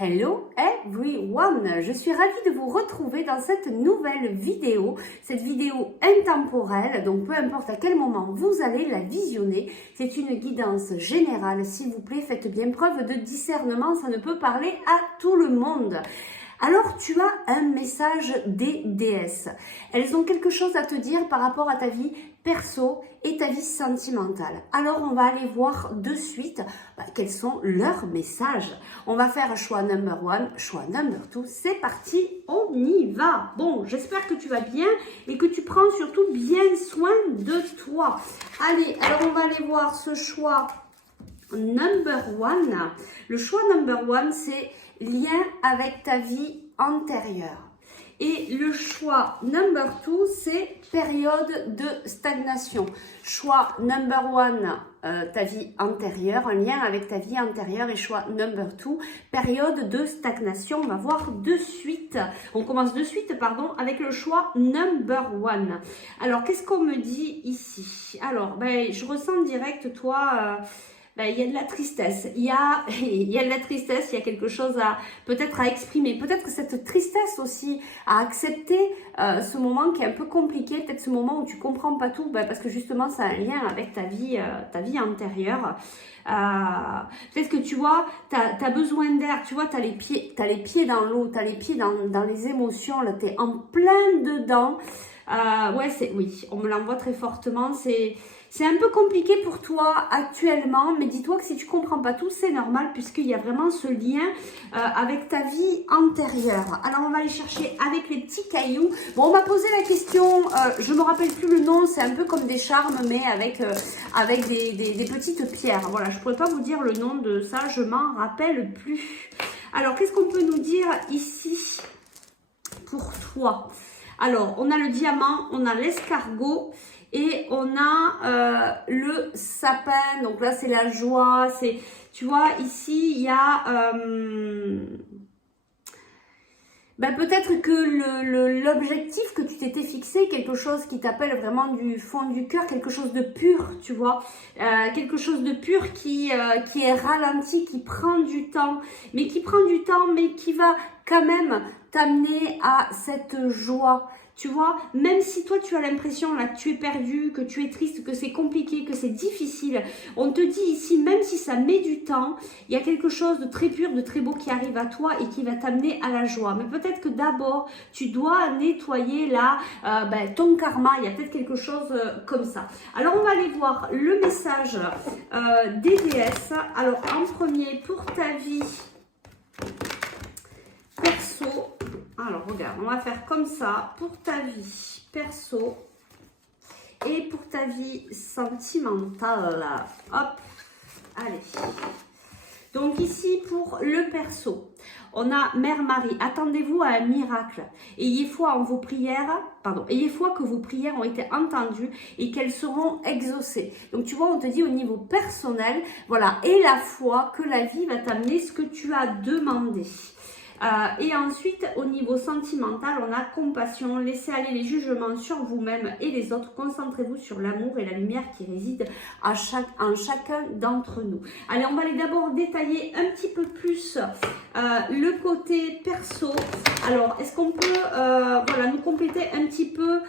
Hello everyone, je suis ravie de vous retrouver dans cette nouvelle vidéo, cette vidéo intemporelle, donc peu importe à quel moment vous allez la visionner, c'est une guidance générale, s'il vous plaît, faites bien preuve de discernement, ça ne peut parler à tout le monde. Alors tu as un message des déesses, elles ont quelque chose à te dire par rapport à ta vie perso et ta vie sentimentale. Alors on va aller voir de suite quels sont leurs messages. On va faire choix number one, choix number two, c'est parti, on y va. Bon, j'espère que tu vas bien et que tu prends surtout bien soin de toi. Allez, alors on va aller voir ce choix number one. Le choix number one, c'est lien avec ta vie antérieure. Et le choix number two, c'est période de stagnation. Choix number one, ta vie antérieure, un lien avec ta vie antérieure. Et choix number two, période de stagnation. On va voir de suite. On commence de suite, pardon, avec le choix number one. Alors, qu'est-ce qu'on me dit ici? Alors, je ressens direct, toi... il y a de la tristesse, il y a de la tristesse, il y a quelque chose à peut-être à exprimer, peut-être que cette tristesse aussi à accepter ce moment qui est un peu compliqué, peut-être ce moment où tu comprends pas tout, parce que justement ça a un lien avec ta vie antérieure. Peut-être que tu vois, tu as besoin d'air, tu vois, tu as les pieds dans l'eau, tu as les pieds dans les émotions, là tu es en plein dedans. Oui, on me l'envoie très fortement, c'est un peu compliqué pour toi actuellement, mais dis-toi que si tu comprends pas tout, c'est normal puisqu'il y a vraiment ce lien avec ta vie antérieure. Alors, on va aller chercher avec les petits cailloux. Bon, on m'a posé la question, je me rappelle plus le nom, c'est un peu comme des charmes, mais avec des petites pierres. Voilà, je pourrais pas vous dire le nom de ça, je m'en rappelle plus. Alors, qu'est-ce qu'on peut nous dire ici pour toi? Alors, on a le diamant, on a l'escargot et on a le sapin. Donc là, c'est la joie. Tu vois, ici, il y a... peut-être que l'objectif que tu t'étais fixé, quelque chose qui t'appelle vraiment du fond du cœur, quelque chose de pur, tu vois, quelque chose de pur qui est ralenti, qui prend du temps, mais qui va quand même t'amener à cette joie. Tu vois, même si toi tu as l'impression là que tu es perdu, que tu es triste, que c'est compliqué, que c'est difficile, on te dit ici, même si ça met du temps, il y a quelque chose de très pur, de très beau qui arrive à toi et qui va t'amener à la joie. Mais peut-être que d'abord, tu dois nettoyer là ton karma, il y a peut-être quelque chose comme ça. Alors on va aller voir le message des déesses. Alors en premier, pour ta vie perso, alors regarde, on va faire comme ça, pour ta vie perso et pour ta vie sentimentale. Hop, allez. Donc ici pour le perso, on a Mère Marie, attendez-vous à un miracle. Ayez foi en vos prières, ayez foi que vos prières ont été entendues et qu'elles seront exaucées. Donc tu vois, on te dit au niveau personnel, voilà, et la foi que la vie va t'amener ce que tu as demandé. Et ensuite, au niveau sentimental, on a compassion, laissez aller les jugements sur vous-même et les autres, concentrez-vous sur l'amour et la lumière qui réside en chacun d'entre nous. Allez, on va aller d'abord détailler un petit peu plus le côté perso. Alors, est-ce qu'on peut nous compléter un petit peu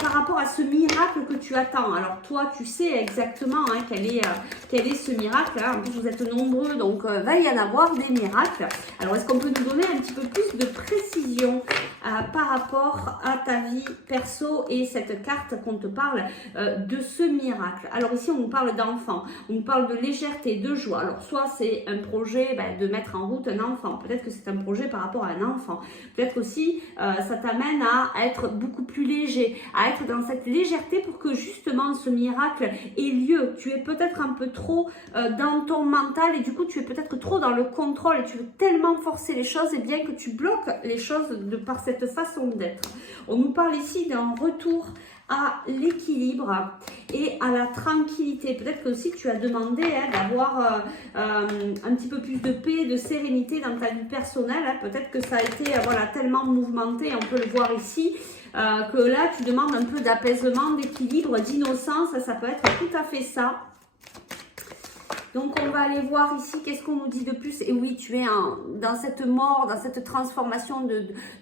par rapport à ce miracle que tu attends? Alors, toi, tu sais exactement quel est ce miracle. En plus, vous êtes nombreux, donc va y en avoir des miracles. Alors, est-ce qu'on peut nous donner un petit peu plus de précision par rapport à ta vie perso et cette carte qu'on te parle de ce miracle? Alors ici, on nous parle d'enfant, on nous parle de légèreté, de joie. Alors soit c'est un projet de mettre en route un enfant, peut-être que c'est un projet par rapport à un enfant, peut-être aussi ça t'amène à être beaucoup plus léger, à être dans cette légèreté pour que justement ce miracle ait lieu. Tu es peut-être un peu trop dans ton mental et du coup tu es peut-être trop dans le contrôle et tu veux tellement forcer les choses et bien que tu bloques les choses par cette façon d'être. On nous parle ici d'un retour à l'équilibre et à la tranquillité. Peut-être que aussi tu as demandé d'avoir un petit peu plus de paix, de sérénité dans ta vie personnelle. Peut-être que ça a été tellement mouvementé, on peut le voir ici, que là tu demandes un peu d'apaisement, d'équilibre, d'innocence. Ça peut être tout à fait ça. Donc, on va aller voir ici, qu'est-ce qu'on nous dit de plus? Et oui, tu es dans cette mort, dans cette transformation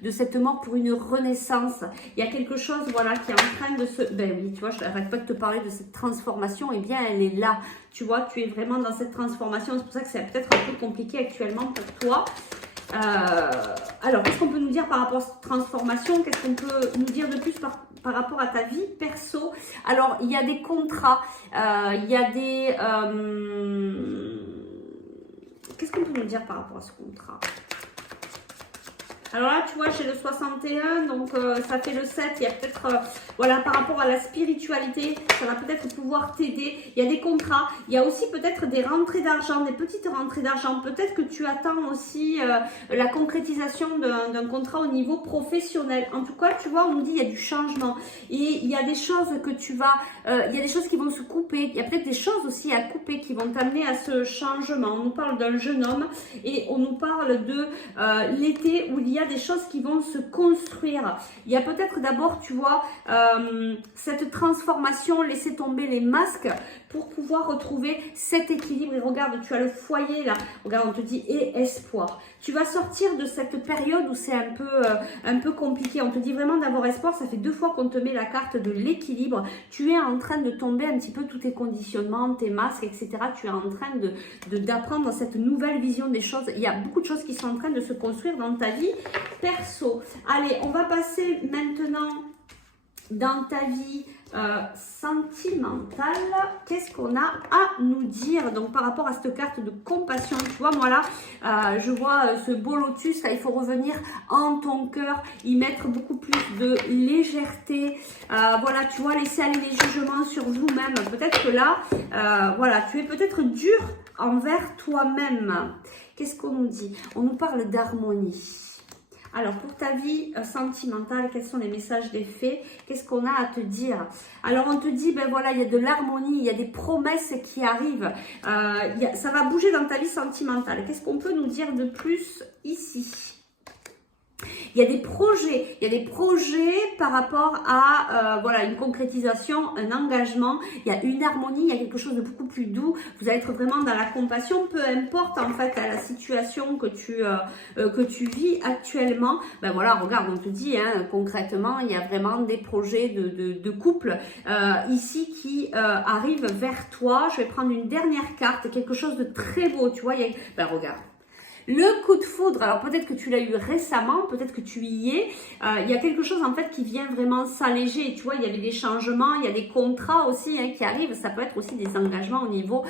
de cette mort pour une renaissance. Il y a quelque chose, voilà, qui est en train de se... Ben oui, tu vois, je n'arrête pas de te parler de cette transformation. Eh bien, elle est là. Tu vois, tu es vraiment dans cette transformation. C'est pour ça que c'est peut-être un peu compliqué actuellement pour toi. Alors, qu'est-ce qu'on peut nous dire par rapport à cette transformation? Qu'est-ce qu'on peut nous dire de plus par rapport à ta vie perso? Alors, il y a des contrats, il y a des... Qu'est-ce qu'on peut nous dire par rapport à ce contrat? Alors là, tu vois, j'ai le 61, donc ça fait le 7. Il y a peut-être, voilà, par rapport à la spiritualité, ça va peut-être pouvoir t'aider. Il y a des contrats, il y a aussi peut-être des rentrées d'argent, des petites rentrées d'argent. Peut-être que tu attends aussi la concrétisation d'un contrat au niveau professionnel. En tout cas, tu vois, on nous dit il y a du changement. Et il y a des choses que tu vas, il y a des choses qui vont se couper. Il y a peut-être des choses aussi à couper qui vont t'amener à ce changement. On nous parle d'un jeune homme et on nous parle de l'été où il y a des choses qui vont se construire. Il y a peut-être d'abord, tu vois, cette transformation, laisser tomber les masques pour pouvoir retrouver cet équilibre. Et regarde, tu as le foyer là. Regarde, on te dit et espoir. Tu vas sortir de cette période où c'est un peu compliqué. On te dit vraiment d'avoir espoir. Ça fait 2 fois qu'on te met la carte de l'équilibre. Tu es en train de tomber un petit peu tous tes conditionnements, tes masques, etc. Tu es en train d'apprendre cette nouvelle vision des choses. Il y a beaucoup de choses qui sont en train de se construire dans ta vie perso. Allez, on va passer maintenant dans ta vie sentimentale. Qu'est-ce qu'on a à nous dire donc par rapport à cette carte de compassion? Tu vois, moi là, je vois ce beau lotus. Là, il faut revenir en ton cœur, y mettre beaucoup plus de légèreté. Voilà, tu vois, laisser aller les jugements sur vous-même. Peut-être que là, voilà, tu es peut-être dur envers toi-même. Qu'est-ce qu'on nous dit? On nous parle d'harmonie. Alors, pour ta vie sentimentale, quels sont les messages des fées? Qu'est-ce qu'on a à te dire? Alors, on te dit, ben voilà, il y a de l'harmonie, il y a des promesses qui arrivent. Ça va bouger dans ta vie sentimentale. Qu'est-ce qu'on peut nous dire de plus ici? Il y a des projets par rapport à voilà, une concrétisation, un engagement, il y a une harmonie, il y a quelque chose de beaucoup plus doux. Vous allez être vraiment dans la compassion, peu importe en fait la situation que tu vis actuellement. Ben voilà, regarde, on te dit hein, concrètement, il y a vraiment des projets de couple ici qui arrivent vers toi. Je vais prendre une dernière carte, quelque chose de très beau, tu vois. Ben regarde. Le coup de foudre, alors peut-être que tu l'as eu récemment, peut-être que tu y es, il y a quelque chose en fait qui vient vraiment s'alléger, tu vois, il y avait des changements, il y a des contrats aussi hein, qui arrivent, ça peut être aussi des engagements au niveau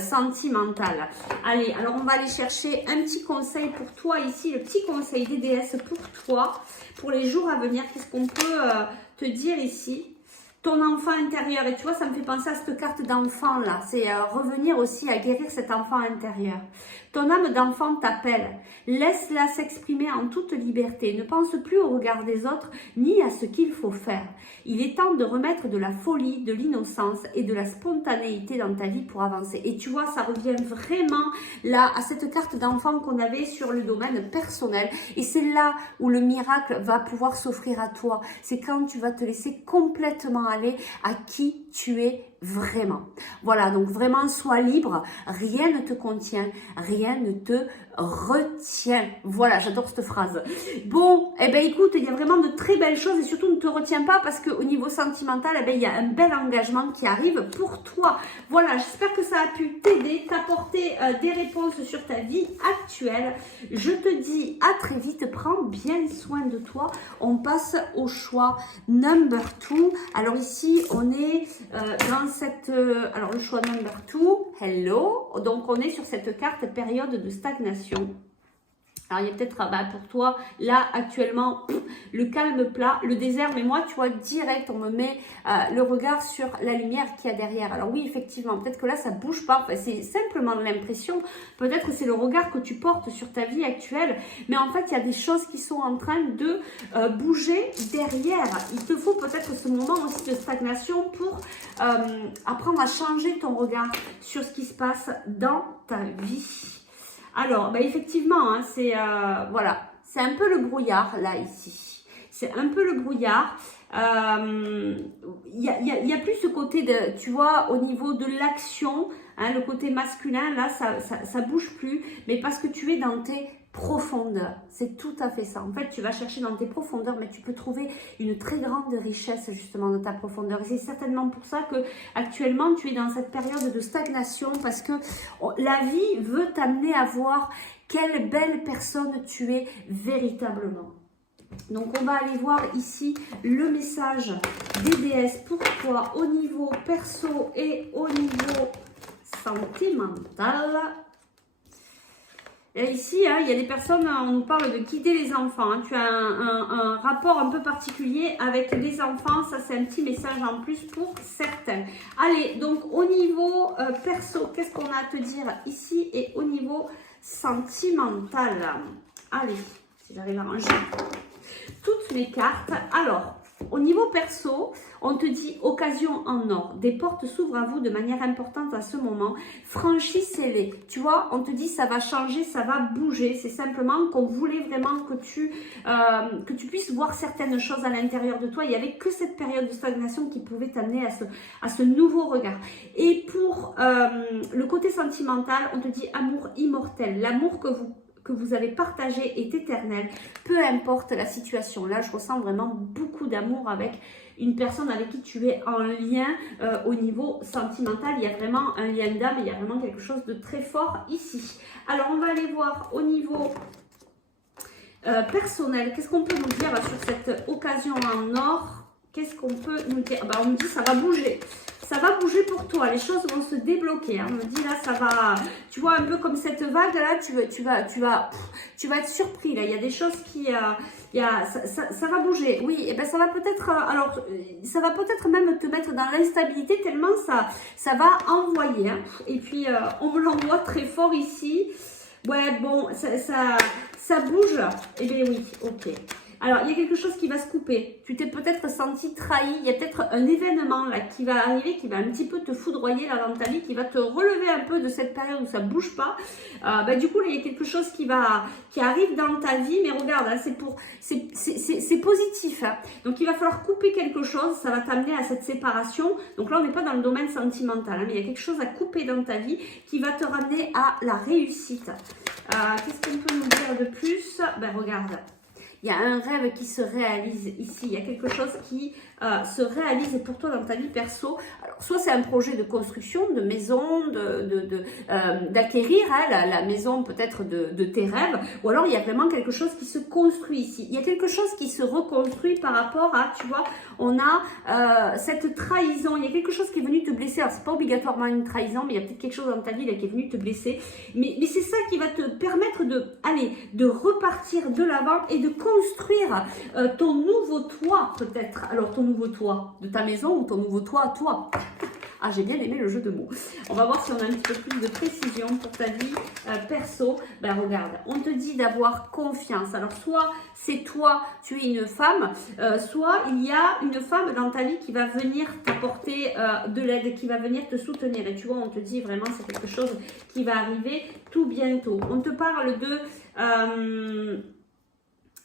sentimental. Allez, alors on va aller chercher un petit conseil pour toi ici, le petit conseil des déesses pour toi, pour les jours à venir, qu'est-ce qu'on peut te dire ici? Ton enfant intérieur, et tu vois, ça me fait penser à cette carte d'enfant là, c'est revenir aussi à guérir cet enfant intérieur. Ton âme d'enfant t'appelle, laisse-la s'exprimer en toute liberté, ne pense plus au regard des autres, ni à ce qu'il faut faire. Il est temps de remettre de la folie, de l'innocence et de la spontanéité dans ta vie pour avancer. Et tu vois, ça revient vraiment là à cette carte d'enfant qu'on avait sur le domaine personnel. Et c'est là où le miracle va pouvoir s'offrir à toi. C'est quand tu vas te laisser complètement aller à qui tu es vraiment. Voilà, donc vraiment sois libre, rien ne te contient, rien ne te retient. Voilà, j'adore cette phrase. Bon, eh ben écoute, il y a vraiment de très belles choses et surtout ne te retiens pas parce qu'au niveau sentimental, eh ben, il y a un bel engagement qui arrive pour toi. Voilà, j'espère que ça a pu t'aider, t'apporter des réponses sur ta vie actuelle. Je te dis à très vite, prends bien soin de toi. On passe au choix number 2. Alors ici, on est dans cette... alors le choix number 2, hello. Donc on est sur cette carte période de stagnation. Alors, il y a peut-être pour toi, là, actuellement, le calme plat, le désert. Mais moi, tu vois, direct, on me met le regard sur la lumière qu'il y a derrière. Alors oui, effectivement, peut-être que là, ça bouge pas. Enfin, c'est simplement l'impression. Peut-être que c'est le regard que tu portes sur ta vie actuelle. Mais en fait, il y a des choses qui sont en train de bouger derrière. Il te faut peut-être ce moment aussi de stagnation pour apprendre à changer ton regard sur ce qui se passe dans ta vie. Alors, bah effectivement, hein, c'est voilà, c'est un peu le brouillard là ici. C'est un peu le brouillard. Il y a plus ce côté de, tu vois, au niveau de l'action, hein, le côté masculin, là, ça bouge plus, mais parce que tu es dans tes profondeurs. C'est tout à fait ça. En fait, tu vas chercher dans tes profondeurs, mais tu peux trouver une très grande richesse justement dans ta profondeur. Et c'est certainement pour ça que actuellement, tu es dans cette période de stagnation parce que la vie veut t'amener à voir quelle belle personne tu es véritablement. Donc, on va aller voir ici le message des déesses pour toi au niveau perso et au niveau sentimental. Et ici, hein, il y a des personnes, on nous parle de guider les enfants. Hein. Tu as un rapport un peu particulier avec les enfants. Ça, c'est un petit message en plus pour certains. Allez, donc au niveau perso, qu'est-ce qu'on a à te dire ici et au niveau sentimental? Allez, si j'arrive à ranger toutes mes cartes. Alors, au niveau perso, on te dit occasion en or. Des portes s'ouvrent à vous de manière importante à ce moment. Franchissez-les. Tu vois, on te dit ça va changer, ça va bouger. C'est simplement qu'on voulait vraiment que tu puisses voir certaines choses à l'intérieur de toi. Il n'y avait que cette période de stagnation qui pouvait t'amener à ce nouveau regard. Et pour le côté sentimental, on te dit amour immortel. L'amour que vous avez partagé est éternel, peu importe la situation. Là, je ressens vraiment beaucoup d'amour avec une personne avec qui tu es en lien au niveau sentimental. Il y a vraiment un lien d'âme, il y a vraiment quelque chose de très fort ici. Alors, on va aller voir au niveau personnel. Qu'est-ce qu'on peut nous dire sur cette occasion en or? Qu'est-ce qu'on peut nous dire? On me dit ça va bouger. Ça va bouger pour toi, les choses vont se débloquer. Hein. On me dit là, ça va, tu vois, un peu comme cette vague là, tu vas être surpris là. Il y a des choses qui, ça va bouger. Oui, et ben ça va peut-être, alors, ça va peut-être même te mettre dans l'instabilité tellement ça va envoyer. Hein. Et puis, on me l'envoie très fort ici. Ouais, bon, ça bouge. Eh bien oui, ok. Alors, il y a quelque chose qui va se couper. Tu t'es peut-être senti trahi. Il y a peut-être un événement là qui va arriver, qui va un petit peu te foudroyer là dans ta vie, qui va te relever un peu de cette période où ça ne bouge pas. Du coup, là, il y a quelque chose qui arrive dans ta vie. Mais regarde, hein, c'est positif. Hein. Donc, il va falloir couper quelque chose. Ça va t'amener à cette séparation. Donc là, on n'est pas dans le domaine sentimental. Hein, mais il y a quelque chose à couper dans ta vie qui va te ramener à la réussite. Qu'est-ce qu'on peut nous dire de plus? Regarde. Il y a un rêve qui se réalise ici. Il y a quelque chose qui se réalise pour toi dans ta vie perso. Alors, soit c'est un projet de construction, de maison, d'acquérir hein, la maison peut-être de tes rêves. Ou alors, il y a vraiment quelque chose qui se construit ici. Il y a quelque chose qui se reconstruit par rapport à, tu vois, on a cette trahison. Il y a quelque chose qui est venu te blesser. Alors, c'est pas obligatoirement une trahison, mais il y a peut-être quelque chose dans ta vie là, qui est venu te blesser. Mais c'est ça qui va te permettre de repartir de l'avant et de construire ton nouveau toit peut-être. Alors ton nouveau toit de ta maison ou ton nouveau toit à toi. Ah, j'ai bien aimé le jeu de mots. On va voir si on a un petit peu plus de précision pour ta vie perso. Regarde, on te dit d'avoir confiance. Alors, soit c'est toi, tu es une femme, soit il y a une femme dans ta vie qui va venir t'apporter de l'aide, qui va venir te soutenir. Et tu vois, on te dit vraiment, c'est quelque chose qui va arriver tout bientôt. On te parle de...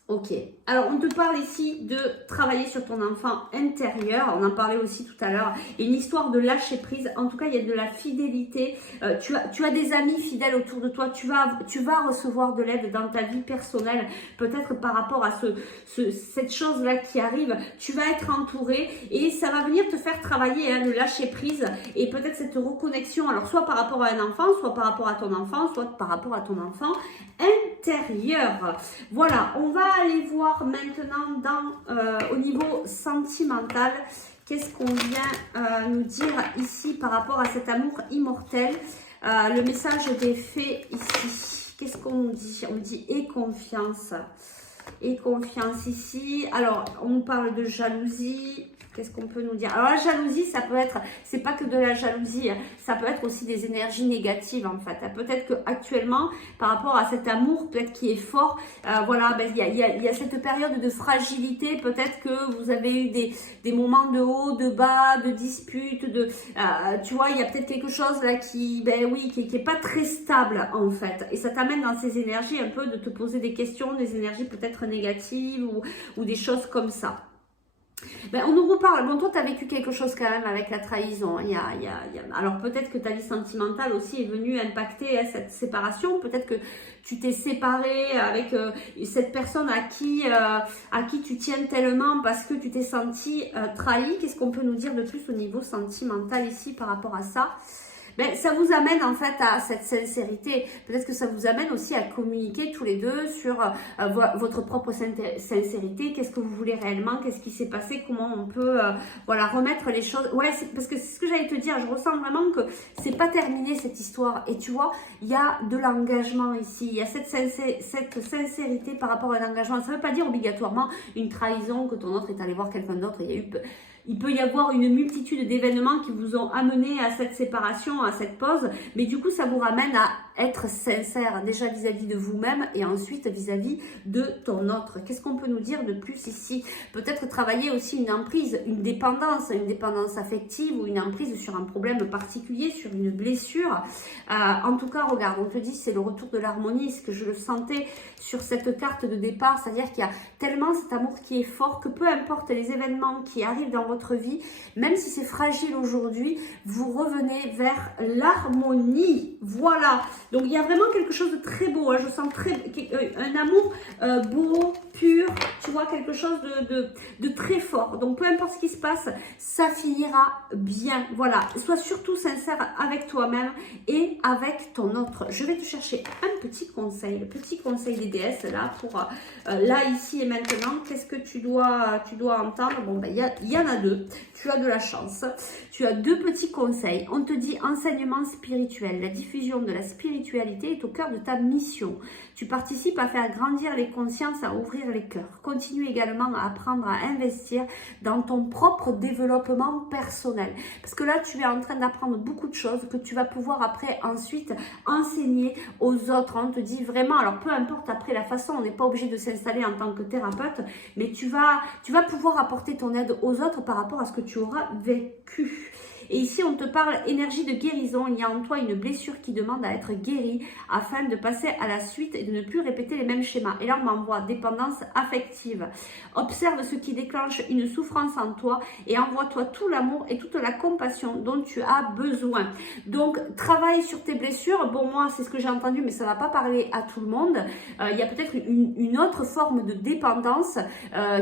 Ok, alors on te parle ici de travailler sur ton enfant intérieur, on en parlait aussi tout à l'heure, une histoire de lâcher prise, en tout cas il y a de la fidélité, tu as des amis fidèles autour de toi, tu vas recevoir de l'aide dans ta vie personnelle, peut-être par rapport à cette chose-là qui arrive, tu vas être entouré et ça va venir te faire travailler hein, le lâcher prise et peut-être cette reconnexion, alors soit par rapport à un enfant, soit par rapport à ton enfant, soit par rapport à ton enfant intérieur. Voilà, on va aller voir maintenant au niveau sentimental, qu'est-ce qu'on vient nous dire ici par rapport à cet amour immortel. Le message des fées ici, qu'est-ce qu'on nous dit? On dit et confiance. Et confiance ici. Alors, on nous parle de jalousie. Qu'est-ce qu'on peut nous dire? Alors la jalousie, ça peut être, c'est pas que de la jalousie, hein, ça peut être aussi des énergies négatives en fait. Peut-être que actuellement, par rapport à cet amour peut-être qui est fort, voilà, il y a cette période de fragilité. Peut-être que vous avez eu des moments de haut, de bas, de disputes, tu vois, il y a peut-être quelque chose là qui est pas très stable en fait. Et ça t'amène dans ces énergies un peu de te poser des questions, des énergies peut-être négatives ou des choses comme ça. Ben, on nous reparle. Bon, toi, tu as vécu quelque chose quand même avec la trahison. Alors, peut-être que ta vie sentimentale aussi est venue impacter cette séparation. Peut-être que tu t'es séparé avec cette personne à qui tu tiens tellement parce que tu t'es senti trahi. Qu'est-ce qu'on peut nous dire de plus au niveau sentimental ici par rapport à ça? Ben, ça vous amène en fait à cette sincérité. Peut-être que ça vous amène aussi à communiquer tous les deux sur votre propre sincérité. Qu'est-ce que vous voulez réellement? Qu'est-ce qui s'est passé? Comment on peut voilà, remettre les choses. Ouais, parce que c'est ce que j'allais te dire. Je ressens vraiment que c'est pas terminé cette histoire. Et tu vois, il y a de l'engagement ici. Il y a cette sincérité par rapport à l'engagement. Ça ne veut pas dire obligatoirement une trahison, que ton autre est allé voir quelqu'un d'autre. Il peut y avoir une multitude d'événements qui vous ont amené à cette séparation, à cette pause, mais du coup, ça vous ramène à être sincère, déjà vis-à-vis de vous-même et ensuite vis-à-vis de ton autre. Qu'est-ce qu'on peut nous dire de plus ici? Peut-être travailler aussi une emprise, une dépendance affective ou une emprise sur un problème particulier, sur une blessure. En tout cas, regarde, on te dit c'est le retour de l'harmonie, ce que je le sentais sur cette carte de départ, c'est-à-dire qu'il y a tellement cet amour qui est fort que peu importe les événements qui arrivent dans votre vie, même si c'est fragile aujourd'hui, vous revenez vers l'harmonie. Voilà. Donc il y a vraiment quelque chose de très beau. Hein. Je sens un amour beau, pur. Tu vois, quelque chose de très fort. Donc peu importe ce qui se passe, ça finira bien. Voilà. Sois surtout sincère avec toi-même et avec ton autre. Je vais te chercher un petit conseil, le petit conseil des déesses là pour là, ici et maintenant. Qu'est-ce que tu dois entendre? Bon, ben il y en a deux. Tu as de la chance. Tu as deux petits conseils. On te dit enseignement spirituel. La diffusion de la spiritualité est au cœur de ta mission. Tu participes à faire grandir les consciences, à ouvrir les cœurs. Continue également à apprendre à investir dans ton propre développement personnel. Parce que là, tu es en train d'apprendre beaucoup de choses que tu vas pouvoir après ensuite enseigner aux autres. On te dit vraiment, alors peu importe après la façon, on n'est pas obligé de s'installer en tant que thérapeute, mais tu vas pouvoir apporter ton aide aux autres par rapport à ce que tu auras vécu. Et ici, on te parle énergie de guérison. Il y a en toi une blessure qui demande à être guérie afin de passer à la suite et de ne plus répéter les mêmes schémas. Et là, on m'envoie dépendance affective. Observe ce qui déclenche une souffrance en toi et envoie-toi tout l'amour et toute la compassion dont tu as besoin. Donc, travaille sur tes blessures. Bon, moi, c'est ce que j'ai entendu, mais ça ne va pas parler à tout le monde. Il y a peut-être une autre forme de dépendance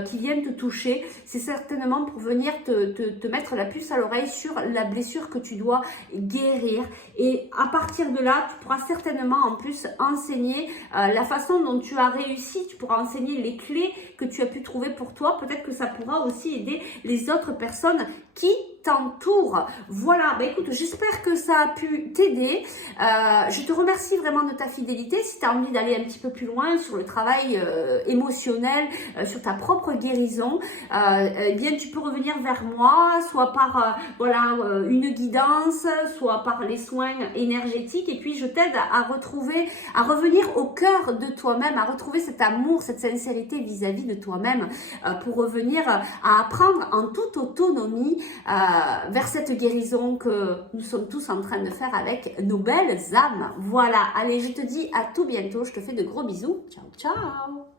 qui vient te toucher. C'est certainement pour venir te mettre la puce à l'oreille sur la blessure que tu dois guérir. Et à partir de là, tu pourras certainement en plus enseigner la façon dont tu as réussi. Tu pourras enseigner les clés que tu as pu trouver pour toi. Peut-être que ça pourra aussi aider les autres personnes qui t'entourent. Voilà, bah écoute, j'espère que ça a pu t'aider. Je te remercie vraiment de ta fidélité. Si tu as envie d'aller un petit peu plus loin sur le travail émotionnel, sur ta propre guérison, eh bien tu peux revenir vers moi, soit par une guidance, soit par les soins énergétiques, et puis je t'aide à revenir au cœur de toi-même, à retrouver cet amour, cette sincérité vis-à-vis de toi-même, pour revenir à apprendre en toute autonomie vers cette guérison que nous sommes tous en train de faire avec nos belles âmes. Voilà, allez, je te dis à tout bientôt, je te fais de gros bisous, ciao ciao.